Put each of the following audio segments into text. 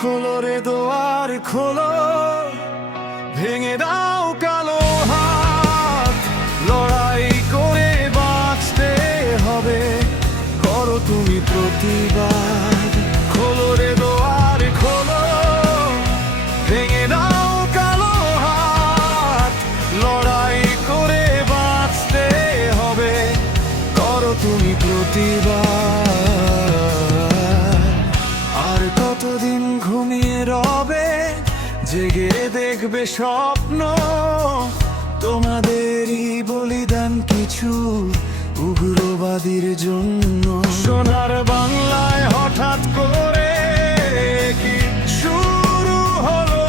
খোলো রে দোয়ার খোলো, ভেঙে দাও কালো হাত। লড়াই করে বাঁচতে হবে, করো তুমি প্রতিবাদ। খোলো রে দোয়ার খোলো, ভেঙে দাও কালো হাত। লড়াই করে বাঁচতে হবে, করো তুমি প্রতিবাদ। আর কতদিন ঘুমিয়ে রবে, জেগে দেখবে স্বপ্ন, তোমাদেরই বলিদান কিছু উগ্রবাদীর জন্য। সোনার বাংলায় হঠাৎ করে কি শুরু হলো?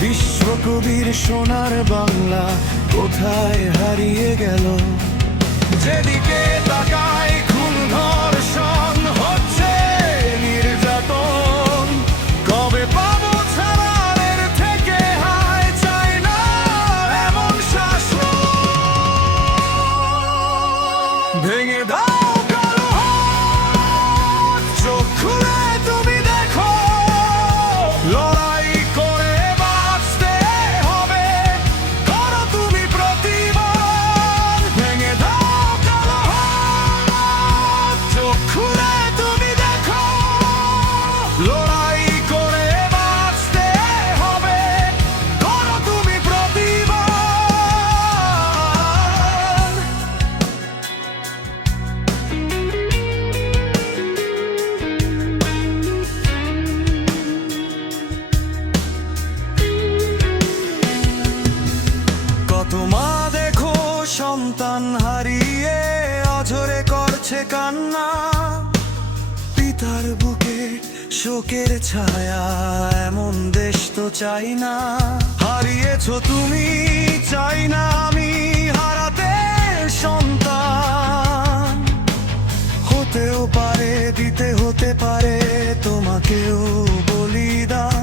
বিশ্বকবির সোনার বাংলা কোথায় হারিয়ে গেল? যেদিকে তাকাই খুন ধর্ষণ হচ্ছে, নির্যাতন কবে পাবো ছাড়ার থেকে? হায় চাই না এমন শাসন। ভেঙে দাও কালো হাত, চোখ খুলে তুমি দেখো, লড়াই করে বাঁচতে হবে, করো তুমি প্রতিবাদ। ভেঙে দাও কালো হাত, চোখ খুলে তুমি দেখো, লড়াই করে বাঁচতে হবে, করো তুমি প্রতিবাদ। কত মা দেখো সন্তান হারিয়ে অঝরে করছে কান্না, পিতার বুকে শোকের ছায়া, এমন দেশ তো চাই না। হারিয়েছো তুমি, চাই না আমি হারাতে সন্তান। হতেও পারে, দিতে হতে পারে তোমাকেও বলিদান।